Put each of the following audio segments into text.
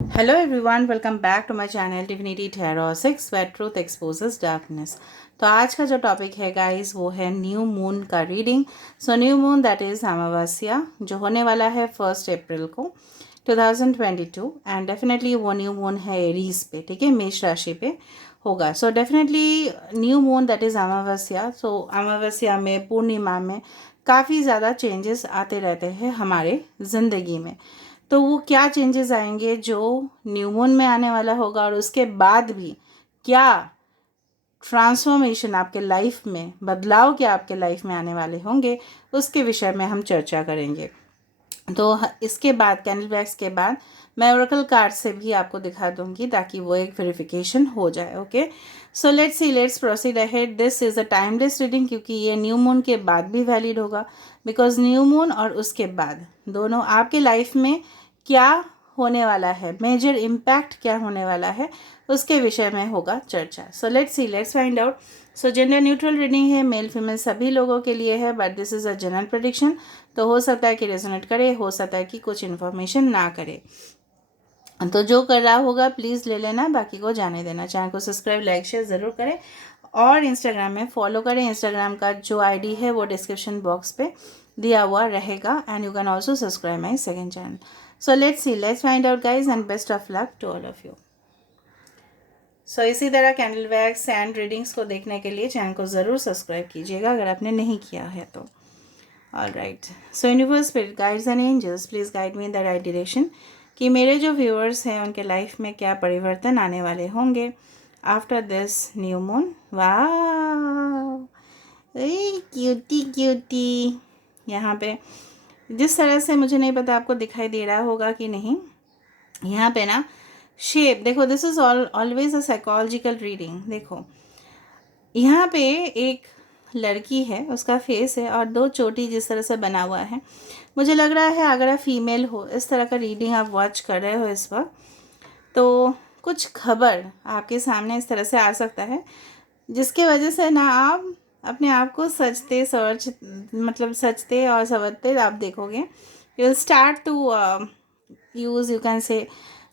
Hello everyone, welcome back to my channel Divinity Tarot 6 where truth exposes darkness। तो आज का जो topic है गाइस वो है न्यू मून का reading. So new moon that is अमावस्या जो होने वाला है 1 अप्रैल को 2022 एंड डेफिनेटली वो न्यू मून है एरीज पे, ठीक है, मेष राशि पे होगा। So definitely new moon that is अमावस्या। सो अमावस्या में, पूर्णिमा में काफ़ी ज़्यादा चेंजेस आते रहते हैं हमारे ज़िंदगी में। तो वो क्या चेंजेस आएंगे जो न्यू मून में आने वाला होगा और उसके बाद भी क्या ट्रांसफॉर्मेशन आपके लाइफ में, बदलाव क्या आपके लाइफ में आने वाले होंगे, उसके विषय में हम चर्चा करेंगे। तो इसके बाद कैंडल वैक्स के बाद मैं ओरेकल कार्ड से भी आपको दिखा दूंगी ताकि वो एक वेरिफिकेशन हो जाए। Okay, so let's proceed ahead. This is a timeless reading क्योंकि ये न्यू मून के बाद भी वैलिड होगा, बिकॉज न्यू मून और उसके बाद दोनों आपके लाइफ में क्या होने वाला है, मेजर इम्पैक्ट क्या होने वाला है, उसके विषय में होगा चर्चा। सो let's find out. So gender neutral reading है, मेल फीमेल सभी लोगों के लिए है, but this is a general prediction. तो हो सकता है कि रेजोनेट करे, हो सकता है कि कुछ इन्फॉर्मेशन ना करे। तो जो कर रहा होगा प्लीज़ ले लेना, बाकी को जाने देना। चैनल को सब्सक्राइब, लाइक, शेयर ज़रूर करें और इंस्टाग्राम में फॉलो करें। इंस्टाग्राम का जो आईडी है वो डिस्क्रिप्शन बॉक्स पे दिया हुआ रहेगा and you can also subscribe my second channel. So let's find out guys and best of luck to all of you. So इसी तरह कैंडल वैक्स एंड रीडिंग्स को देखने के लिए चैनल को ज़रूर सब्सक्राइब कीजिएगा अगर आपने नहीं किया है तो। All right, so universe, spirit guides and angels please guide me in the right direction कि मेरे जो व्यूअर्स हैं उनके लाइफ में क्या परिवर्तन आने वाले होंगे आफ्टर दिस न्यू मून। वाह, क्यूटी क्यूटी। यहाँ पे जिस तरह से, मुझे नहीं पता आपको दिखाई दे रहा होगा कि नहीं, यहाँ पे ना शेप देखो, this is always a psychological reading. देखो यहाँ पे एक लड़की है, उसका फेस है और दो चोटी जिस तरह से बना हुआ है। मुझे लग रहा है अगर आप फीमेल हो, इस तरह का रीडिंग आप वॉच कर रहे हो इस वक्त, तो कुछ खबर आपके सामने इस तरह से आ सकता है जिसके वजह से ना आप अपने आप को सजते मतलब सजते और संवरते आप देखोगे। You will start to use, you can say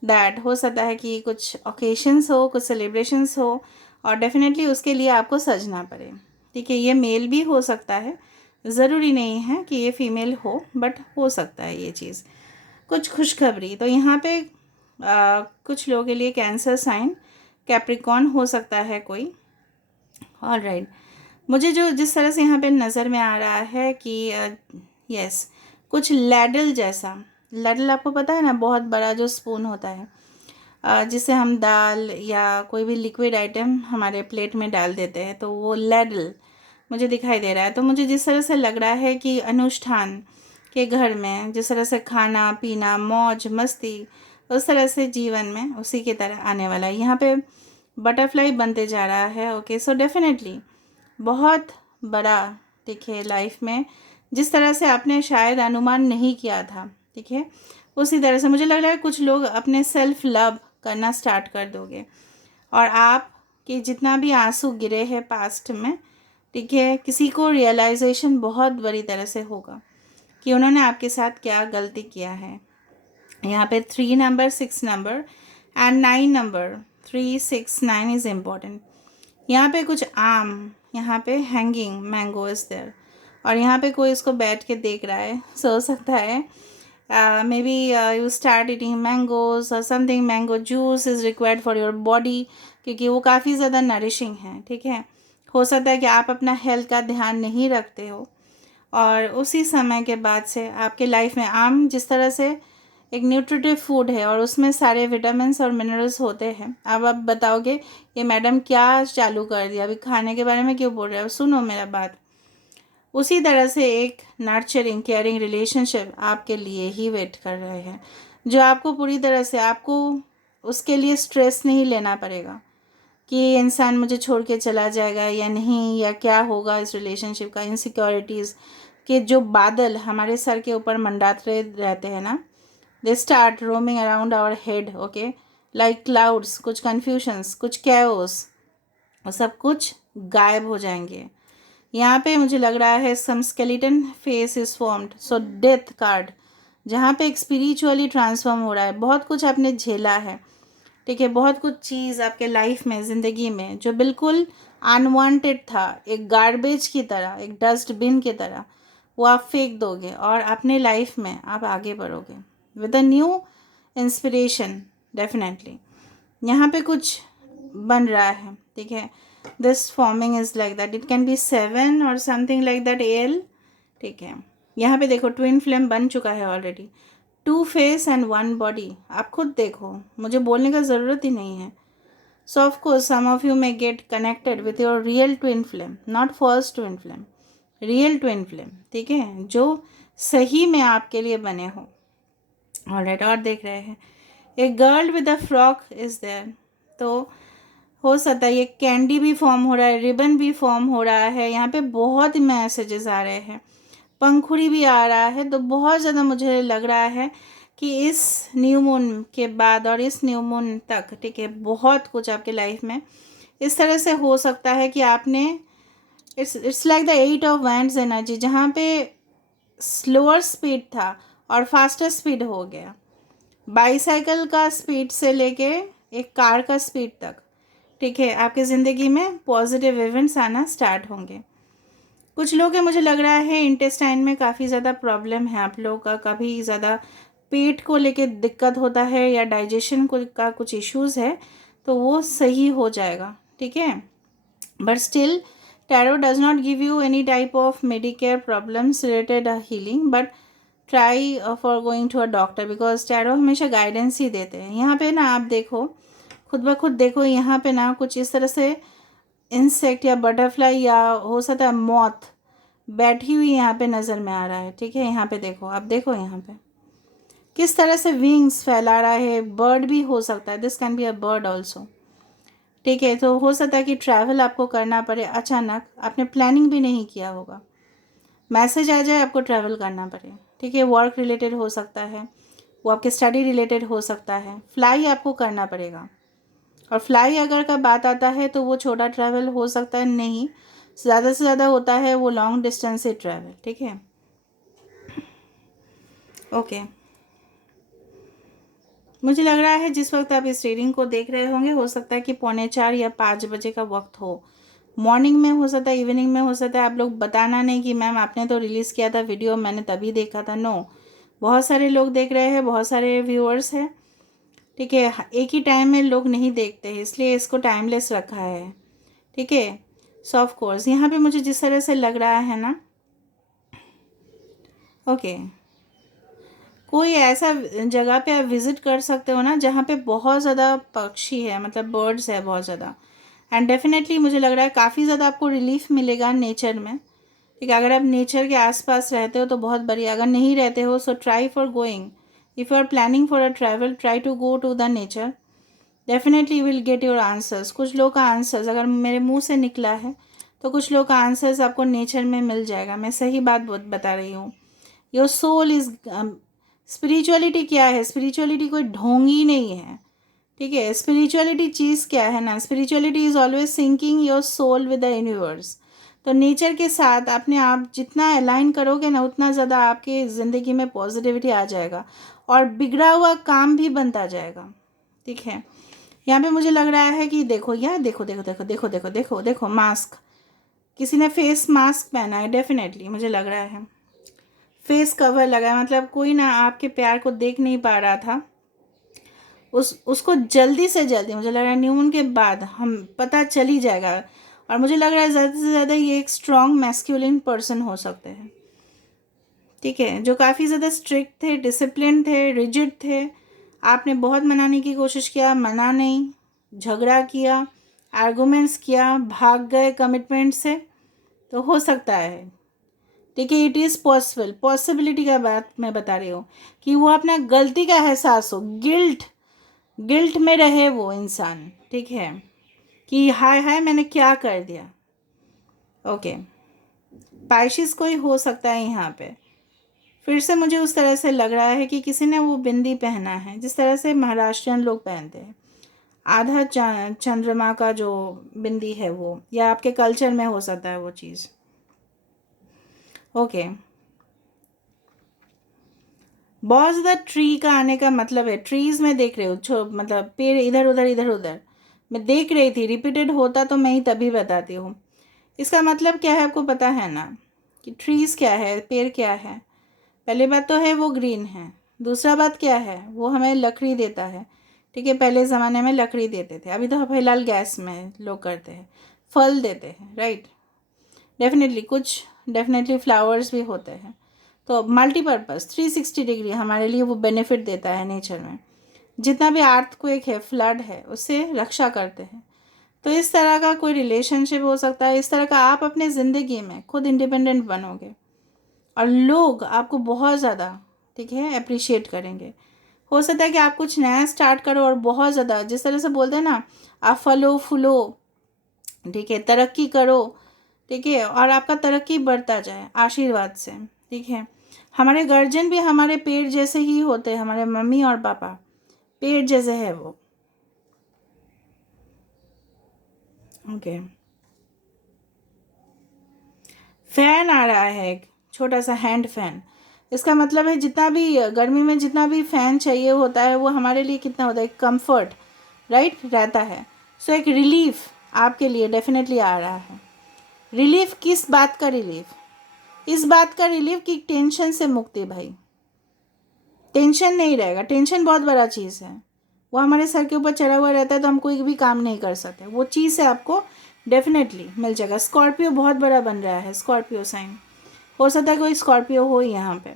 that, हो सकता है कि कुछ ओकेशंस हो, कुछ सेलिब्रेशंस हो और डेफिनेटली उसके लिए आपको सजना पड़े। ठीक है, ये मेल भी हो सकता है, ज़रूरी नहीं है कि ये फीमेल हो, बट हो सकता है ये चीज़। कुछ खुशखबरी तो यहाँ पे कुछ लोगों के लिए कैंसर साइन, कैप्रिकॉन हो सकता है कोई। ऑल राइट, मुझे जो जिस तरह से यहाँ पे नज़र में आ रहा है कि यस, कुछ लैडल जैसा। लैडल आपको पता है ना, बहुत बड़ा जो स्पून होता है जिससे हम दाल या कोई भी लिक्विड आइटम हमारे प्लेट में डाल देते हैं, तो वो लैडल मुझे दिखाई दे रहा है। तो मुझे जिस तरह से लग रहा है कि अनुष्ठान के घर में जिस तरह से खाना पीना, मौज मस्ती, उस तरह से जीवन में उसी की तरह आने वाला है। यहाँ पे बटरफ्लाई बनते जा रहा है। ओके, सो डेफिनेटली बहुत बड़ा, ठीक है, लाइफ में जिस तरह से आपने शायद अनुमान नहीं किया था, ठीक है, उसी तरह से मुझे लग रहा है कुछ लोग अपने सेल्फ लव करना स्टार्ट कर दोगे और आप के जितना भी आंसू गिरे हैं पास्ट में, ठीक है, किसी को रियलाइजेशन बहुत बड़ी तरह से होगा कि उन्होंने आपके साथ क्या गलती किया है। यहाँ पे 3 number, 6 number and 9 number, 3 6 9 is important. यहाँ पे कुछ आम, यहाँ पे हैंगिंग मैंगो इज़ देयर और यहाँ पे कोई इसको बैठ के देख रहा है। सो सकता है maybe you start eating mangoes or something, mango juice is required for your body क्योंकि वो काफ़ी ज़्यादा नरिशिंग है। ठीक है, हो सकता है कि आप अपना हेल्थ का ध्यान नहीं रखते हो और उसी समय के बाद से आपके लाइफ में आम जिस तरह से एक न्यूट्रिटिव फूड है और उसमें सारे विटामिन्स और मिनरल्स होते हैं। अब आप बताओगे ये मैडम क्या चालू कर दिया, अभी खाने के बारे में क्यों बोल रहे हो, सुनो मेरा बात। उसी तरह से एक नर्चरिंग केयरिंग रिलेशनशिप आपके लिए ही वेट कर रहे हैं, जो आपको पूरी तरह से, आपको उसके लिए स्ट्रेस नहीं लेना पड़ेगा कि ये इंसान मुझे छोड़ के चला जाएगा या नहीं, या क्या होगा इस रिलेशनशिप का। इनसिक्योरिटीज़ के जो बादल हमारे सर के ऊपर मंडाते रहते हैं ना, they start roaming around our head. Okay, like clouds, कुछ कन्फ्यूशंस, कुछ कैओस, और सब कुछ गायब हो जाएंगे। यहाँ पे मुझे लग रहा है some skeleton face is formed, so death card जहाँ पे एक स्पिरिचुअली ट्रांसफॉर्म हो रहा है। बहुत कुछ आपने झेला है, ठीक है, बहुत कुछ चीज़ आपके लाइफ में, ज़िंदगी में जो बिल्कुल अनवांटेड था, एक गार्बेज की तरह, एक डस्टबिन की तरह, वो आप फेंक दोगे और अपने लाइफ में आप आगे बढ़ोगे with a new inspiration. Definitely यहाँ पे कुछ बन रहा है, ठीक है। This forming is like that, it can be 7 और समथिंग लाइक दैट एल, ठीक है। यहाँ पे देखो ट्विन फ्लेम बन चुका है ऑलरेडी, 2 फेस एंड 1 बॉडी। आप खुद देखो, मुझे बोलने का ज़रूरत ही नहीं है। So of course some of you may get connected with your real twin flame, not false twin flame, real twin flame, ठीक है, जो सही में आपके लिए बने हो। ऑलराइट, और देख रहे हैं एक girl with a frock is there. तो हो सकता है ये कैंडी भी फॉर्म हो रहा है, रिबन भी फॉर्म हो रहा है, यहाँ पे बहुत मैसेजेस आ रहे हैं, पंखुड़ी भी आ रहा है। तो बहुत ज़्यादा मुझे लग रहा है कि इस न्यू मून के बाद और इस न्यू मून तक, ठीक है, बहुत कुछ आपके लाइफ में इस तरह से हो सकता है कि आपने, it's like the 8 of wands energy, जहाँ पे स्लोअर स्पीड था और फास्टर स्पीड हो गया। बाईसाइकिल का स्पीड से लेके एक कार का स्पीड तक, ठीक है, आपकी ज़िंदगी में पॉजिटिव इवेंट्स आना स्टार्ट होंगे। कुछ लोग हैं, मुझे लग रहा है इंटेस्टाइन में काफ़ी ज़्यादा प्रॉब्लम है आप लोगों का, काफ़ी ज़्यादा पेट को लेके दिक्कत होता है या डाइजेशन को का कुछ इश्यूज़ है, तो वो सही हो जाएगा, ठीक है। But still tarot does not give you any type of medicare problems related healing, but try for going to a doctor, because tarot हमेशा गाइडेंस ही देते हैं। यहाँ पे ना आप देखो, खुद ब खुद देखो, यहाँ पे ना कुछ इस तरह से इंसेक्ट या बटरफ्लाई या हो सकता है मॉथ बैठी हुई यहाँ पे नज़र में आ रहा है, ठीक है। यहाँ पे देखो, आप देखो यहाँ पे किस तरह से विंग्स फैला रहा है, बर्ड भी हो सकता है, this can be a bird also, ठीक है। तो हो सकता है कि ट्रैवल आपको करना पड़े अचानक, आपने प्लानिंग भी नहीं किया होगा, मैसेज आ जाए आपको ट्रैवल करना पड़े, ठीक है। वर्क रिलेटेड हो सकता है, वो आपके स्टडी रिलेटेड हो सकता है, फ्लाई आपको करना पड़ेगा। और फ्लाई अगर का बात आता है तो वो छोटा ट्रैवल हो सकता है, नहीं, ज़्यादा से ज़्यादा होता है वो लॉन्ग डिस्टेंस से ट्रैवल, ठीक है। ओके, मुझे लग रहा है जिस वक्त आप इस रीडिंग को देख रहे होंगे, हो सकता है कि 3:45 या 5 बजे का वक्त हो, मॉर्निंग में हो सकता है, इवनिंग में हो सकता है। आप लोग बताना नहीं कि मैम आपने तो रिलीज़ किया था वीडियो, मैंने तभी देखा था, नो, बहुत सारे लोग देख रहे हैं, बहुत सारे व्यूअर्स हैं, ठीक है। एक ही टाइम में लोग नहीं देखते हैं, इसलिए इसको टाइमलेस रखा है, ठीक है। सो ऑफ कोर्स यहाँ पे मुझे जिस तरह से लग रहा है ना, ओके, कोई ऐसा जगह पे आप विज़िट कर सकते हो ना जहाँ पे बहुत ज़्यादा पक्षी है, मतलब बर्ड्स है बहुत ज़्यादा, एंड डेफिनेटली मुझे लग रहा है काफ़ी ज़्यादा आपको रिलीफ मिलेगा नेचर में, ठीक है। अगर आप नेचर के आसपास रहते हो तो बहुत बढ़िया, अगर नहीं रहते हो so try for going, if you are planning for a travel, try to go to the nature, definitely will get your answers. कुछ लोग का आंसर्स अगर मेरे मुंह से निकला है तो कुछ लोग का आंसर्स आपको नेचर में मिल जाएगा, मैं सही बात बता रही हूँ। योर सोल इज़, स्पिरिचुअलिटी क्या है, स्पिरिचुअलिटी कोई ढोंगी नहीं है, ठीक है। स्पिरिचुअलिटी चीज़ क्या है ना, spirituality is always syncing your soul with the universe. तो नेचर के साथ अपने आप जितना अलाइन करोगे ना, उतना ज़्यादा आपकी ज़िंदगी में पॉजिटिविटी आ जाएगा और बिगड़ा हुआ काम भी बनता जाएगा, ठीक है। यहाँ पे मुझे लग रहा है कि देखो यार, देखो देखो देखो देखो देखो देखो देखो, मास्क, किसी ने फेस मास्क पहना है, डेफिनेटली मुझे लग रहा है फेस कवर लगा है, मतलब कोई ना आपके प्यार को देख नहीं पा रहा था, उसको जल्दी से जल्दी, मुझे लग रहा है न्यू मून के बाद हम पता चल ही जाएगा। और मुझे लग रहा है ज़्यादा से ज़्यादा ये एक स्ट्रॉन्ग मैस्कुलिन पर्सन हो सकते हैं, ठीक है, जो काफ़ी ज़्यादा स्ट्रिक्ट थे, डिसिप्लिन थे, रिजिड थे। आपने बहुत मनाने की कोशिश किया, मना नहीं, झगड़ा किया, आर्गूमेंट्स किया, भाग गए कमिटमेंट से, तो हो सकता है, ठीक है, इट इज़ पॉसिबल, पॉसिबिलिटी का बात मैं बता रही हूँ कि वो अपना गलती का एहसास हो, गिल्ट, गिल्ट में रहे वो इंसान, ठीक है, कि हाय हाय मैंने क्या कर दिया। ओके, पाइशिस कोई हो सकता है यहाँ पे, फिर से मुझे उस तरह से लग रहा है कि किसी ने वो बिंदी पहना है जिस तरह से महाराष्ट्रियन लोग पहनते हैं, आधा चंद्रमा का जो बिंदी है वो, या आपके कल्चर में हो सकता है वो चीज़। ओके, बहुत ज़्यादा ट्री का आने का मतलब है, ट्रीज़ में देख रहे हो मतलब पेड़ इधर उधर इधर उधर मैं देख रही थी, रिपीटेड होता तो मैं ही तभी बताती हूँ। इसका मतलब क्या है आपको पता है ना कि ट्रीज़ क्या है, पेड़ क्या है। पहली बात तो है वो ग्रीन है, दूसरा बात क्या है वो हमें लकड़ी देता है। ठीक है, पहले ज़माने में लकड़ी देते थे, अभी तो फिलहाल गैस में लोग करते हैं। फल देते हैं, राइट, डेफिनेटली कुछ डेफिनेटली फ्लावर्स भी होते हैं। तो मल्टीपर्पज़ 360 डिग्री हमारे लिए वो बेनिफिट देता है नेचर में। जितना भी अर्थक्वेक है, फ्लड है, उससे रक्षा करते हैं। तो इस तरह का कोई रिलेशनशिप हो सकता है, इस तरह का आप अपने ज़िंदगी में खुद इंडिपेंडेंट बनोगे और लोग आपको बहुत ज़्यादा, ठीक है, अप्रिशिएट करेंगे। हो सकता है कि आप कुछ नया स्टार्ट करो और बहुत ज़्यादा, जिस तरह से बोलते हैं ना, आप फलो फूलो, ठीक है, तरक्की करो, ठीक है, और आपका तरक्की बढ़ता जाए आशीर्वाद से। ठीक है, हमारे गार्जियन भी हमारे पेड़ जैसे ही होते हैं, हमारे मम्मी और पापा पेड़ जैसे है वो। ओके, फैन आ रहा है, एक छोटा सा हैंड फैन। इसका मतलब है जितना भी गर्मी में जितना भी फैन चाहिए होता है वो हमारे लिए कितना होता है, कंफर्ट, राइट, रहता है। सो एक रिलीफ आपके लिए डेफिनेटली आ रहा है। रिलीफ किस बात का रिलीफ? इस बात का रिलीफ कि टेंशन से मुक्ति भाई। टेंशन नहीं रहेगा, टेंशन बहुत बड़ा चीज़ है, वो हमारे सर के ऊपर चढ़ा हुआ रहता है तो हम कोई भी काम नहीं कर सकते। वो चीज़ से आपको डेफिनेटली मिल जाएगा। स्कॉर्पियो बहुत बड़ा बन रहा है, स्कॉर्पियो साइन, हो सकता है कोई स्कॉर्पियो हो यहाँ पे।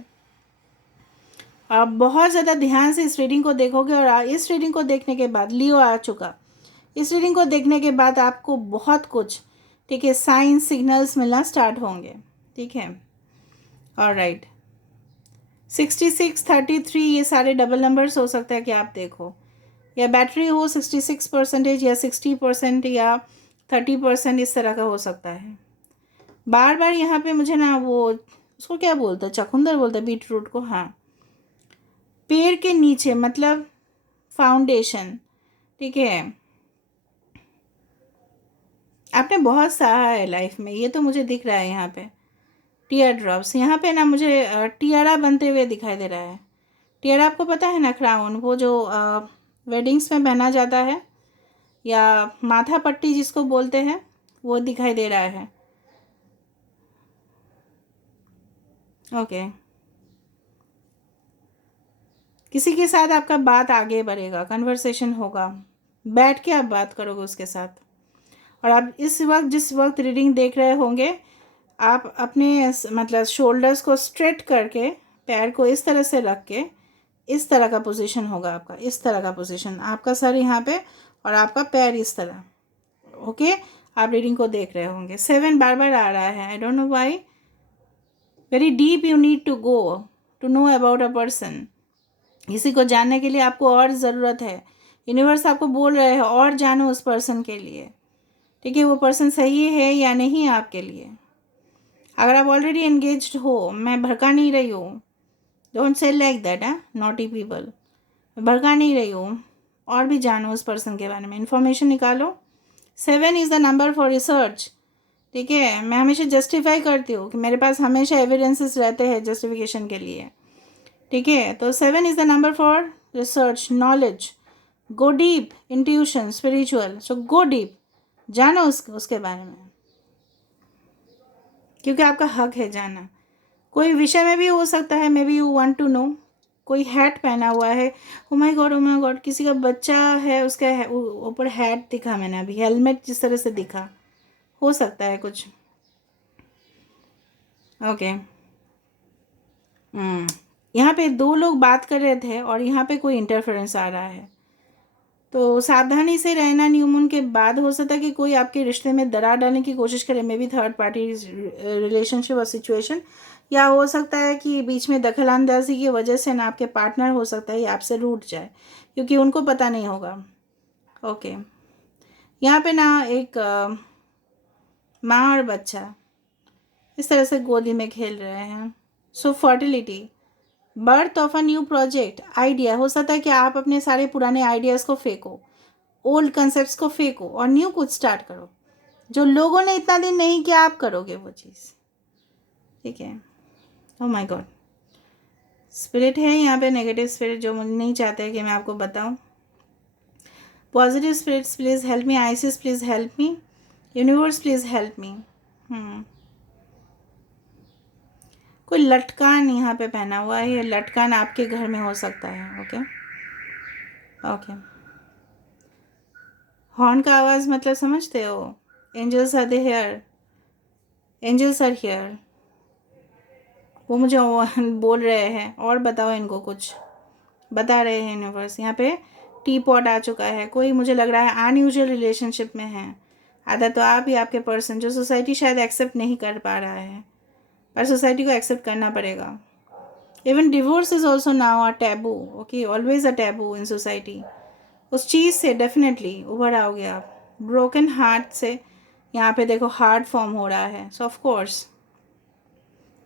आप बहुत ज़्यादा ध्यान से इस रीडिंग को देखोगे और इस रीडिंग को देखने के बाद लियो आ चुका, इस रीडिंग को देखने के बाद आपको बहुत कुछ, ठीक है, साइंस सिग्नल्स मिलना स्टार्ट होंगे। ठीक है, ऑलराइट, 66, 33 ये सारे डबल नंबर्स हो सकता है कि आप देखो, या बैटरी हो 66% या 60% या 30%, इस तरह का हो सकता है। बार बार यहाँ पे मुझे ना वो उसको क्या बोलते हैं, चकुंदर बोलते हैं बीट रूट को, हाँ, पेड़ के नीचे मतलब फाउंडेशन। ठीक है, आपने बहुत सहा है लाइफ में, ये तो मुझे दिख रहा है यहाँ पे। टीयर ड्रॉप्स यहाँ पे ना मुझे टियारा बनते हुए दिखाई दे रहा है। टियारा आपको पता है ना, क्राउन, वो जो वेडिंग्स में पहना जाता है, या माथा पट्टी जिसको बोलते हैं, वो दिखाई दे रहा है। ओके, किसी के साथ आपका बात आगे बढ़ेगा, कन्वर्सेशन होगा, बैठ के आप बात करोगे उसके साथ। और आप इस वक्त जिस वक्त रीडिंग देख रहे होंगे, आप अपने मतलब शोल्डर्स को स्ट्रेट करके, पैर को इस तरह से रख के, इस तरह का पोजीशन होगा आपका, इस तरह का पोजीशन, आपका सर यहाँ पे और आपका पैर इस तरह। ओके, आप रीडिंग को देख रहे होंगे। 7 बार बार आ रहा है, I don't know why. Very deep you need to go to know about a person. किसी को जानने के लिए आपको और ज़रूरत है, यूनिवर्स आपको बोल रहे हैं और जानो उस पर्सन के लिए। ठीक है, वो पर्सन सही है या नहीं आपके लिए। अगर आप ऑलरेडी एंगेज्ड हो, मैं भड़का नहीं रही हूँ, don't say like that, naughty people, भड़का नहीं रही हूँ, और भी जानो उस पर्सन के बारे में, इन्फॉर्मेशन निकालो। 7 is the number for research. ठीक है, मैं हमेशा जस्टिफाई करती हूँ कि मेरे पास हमेशा एविडेंसेस रहते हैं जस्टिफिकेशन के लिए। ठीक है, तो 7 is the number for research, knowledge, go deep, intuition, spiritual. So go deep, जानो उसके बारे में, क्योंकि आपका हक है जानना। कोई विषय में भी हो सकता है, maybe you want to know. कोई हैट पहना हुआ है, oh my God, oh my God, किसी का बच्चा है, उसका ऊपर हैट दिखा मैंने अभी, हेलमेट जिस तरह से दिखा, हो सकता है कुछ। ओके, यहाँ पे दो लोग बात कर रहे थे और यहाँ पे कोई इंटरफेरेंस आ रहा है, तो सावधानी से रहना। न्यू मून के बाद हो सकता है कि कोई आपके रिश्ते में दरार डालने की कोशिश करे, may be third party relationship और सिचुएशन, या हो सकता है कि बीच में दखल अंदाजी की वजह से ना आपके पार्टनर हो सकता है ये आपसे रूठ जाए, क्योंकि उनको पता नहीं होगा। ओके, यहाँ पे ना एक माँ और बच्चा इस तरह से गोदी में खेल रहे हैं। So fertility, birth of a new project, idea. हो सकता है कि आप अपने सारे पुराने आइडियाज़ को फेंको, ओल्ड कंसेप्ट्स को फेंको और न्यू कुछ स्टार्ट करो। जो लोगों ने इतना दिन नहीं किया, आप करोगे वो चीज़। ठीक है, ओह माय गॉड, स्पिरिट है यहाँ पे, नेगेटिव स्पिरिट जो मुझे नहीं चाहते कि मैं आपको बताऊँ। Positive spirits please help me, Isis please help me, universe please help me. कोई लटकान यहाँ पे पहना हुआ है, ये लटकान आपके घर में हो सकता है। ओके ओके, हॉर्न का आवाज़ मतलब समझते हो? Angels are they here, angels are here, वो मुझे बोल रहे हैं। और बताओ इनको कुछ, बता रहे हैं यूनिवर्स। यहाँ पे टी पॉट आ चुका है, कोई मुझे लग रहा है अनयूजुअल रिलेशनशिप में है। आधा तो आप ही आपके पर्सन, जो सोसाइटी शायद एक्सेप्ट नहीं कर पा रहा है, पर सोसाइटी को एक्सेप्ट करना पड़ेगा। Even divorce is also now a taboo. Okay, always a taboo in society. उस चीज़ से डेफिनेटली उभर आओगे आप। ब्रोकन हार्ट से यहाँ पे देखो हार्ट फॉर्म हो रहा है। So of course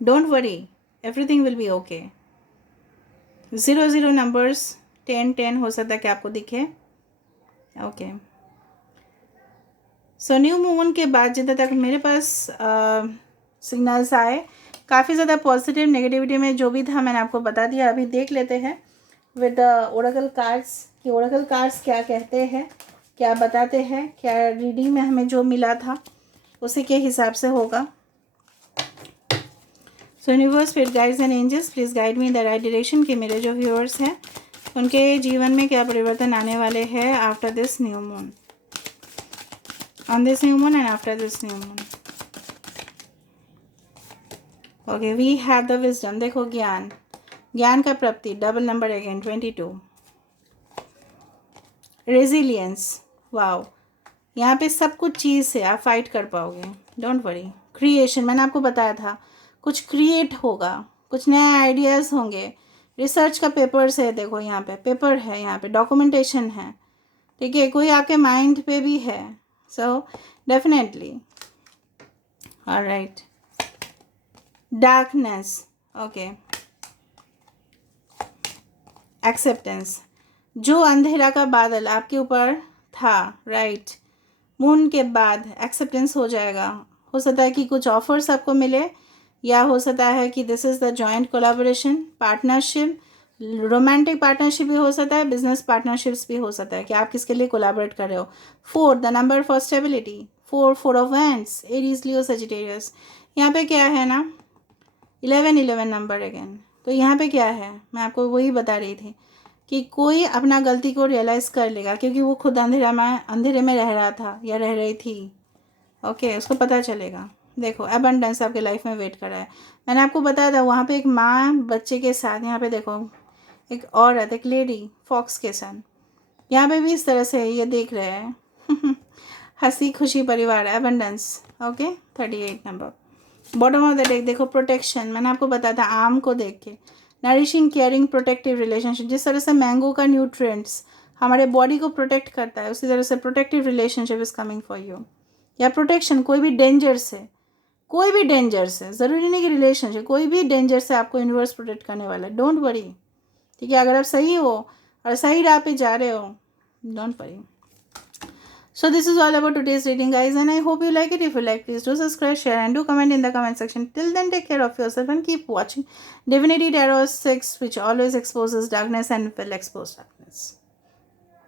don't worry, everything will be okay. 0 0 numbers, 10 10 हो सकता है कि आपको दिखे। ओके, सो न्यू मून के बाद जितना तक मेरे पास सिग्नल्स आए, काफ़ी ज़्यादा पॉजिटिव, नेगेटिविटी में जो भी था मैंने आपको बता दिया। अभी देख लेते हैं विद ओरेकल कार्ड्स कि ओरेकल कार्ड्स क्या कहते हैं, क्या बताते हैं, क्या रीडिंग में हमें जो मिला था उसी के हिसाब से होगा। So universe, spirit guides and angels please guide me in the right direction कि मेरे जो व्यूअर्स हैं उनके जीवन में क्या परिवर्तन आने वाले हैं after this new moon, on this new moon and after this new moon. Okay, we have the wisdom. देखो ज्ञान, ज्ञान का प्राप्ति, double number again 22। Resilience, wow, यहाँ पे सब कुछ चीज़ से आप फाइट कर पाओगे, डोंट वरी। क्रिएशन, मैंने आपको बताया था कुछ क्रिएट होगा, कुछ नए आइडियाज़ होंगे। रिसर्च का पेपर्स है, देखो यहाँ पे पेपर है, यहाँ पे डॉक्यूमेंटेशन है, ठीक है, कोई आपके माइंड पे भी है। So definitely, alright. Darkness, okay, acceptance, जो अंधेरा का बादल आपके ऊपर था, राइट, मून के बाद एक्सेप्टेंस हो जाएगा। हो सकता है कि कुछ ऑफर्स आपको मिले, या हो सकता है कि this is the joint collaboration, partnership, romantic partnership भी हो सकता है, बिजनेस पार्टनरशिप्स भी हो सकता है कि आप किसके लिए कोलैबोरेट कर रहे हो। 4 the number for stability, 4 of wands, Aries, Leo, Sagittarius. यहाँ पे क्या है ना, 11 नंबर अगेन। तो यहाँ पे क्या है, मैं आपको वही बता रही थी कि कोई अपना गलती को रियलाइज़ कर लेगा, क्योंकि वो खुद अंधेरे में रह रहा था या रह रही थी। ओके, उसको पता चलेगा। देखो एबंडेंस आपके लाइफ में वेट कर रहा है। मैंने आपको बताया था वहाँ पे एक माँ बच्चे के साथ, यहाँ पे देखो एक औरत, एक लेडी फॉक्स के साथ, यहाँ पे भी इस तरह से ये देख रहे हैं। हंसी खुशी परिवार, abundance. Okay, 38 number, bottom of the deck. देखो प्रोटेक्शन, मैंने आपको बताया था आम को देख के, नरिशिंग, केयरिंग, प्रोटेक्टिव रिलेशनशिप। जिस तरह से मैंगो का न्यूट्रिएंट्स हमारे बॉडी को प्रोटेक्ट करता है, उसी तरह से protective relationship is coming for you, या प्रोटेक्शन कोई भी डेंजर से, कोई भी डेंजर से, ज़रूरी नहीं कि रिलेशनशिप, कोई भी डेंजर से आपको यूनिवर्स प्रोटेक्ट करने वाला है। डोंट वरी, ठीक है, अगर आप सही हो और सही राह पे जा रहे हो, don't worry. So this is all about today's reading, guys, and I hope you like it. If you like, please do subscribe, share, and do comment in the comment section. Till then, take care of yourself and keep watching Divinity Tarot 6, which always exposes darkness and will expose darkness.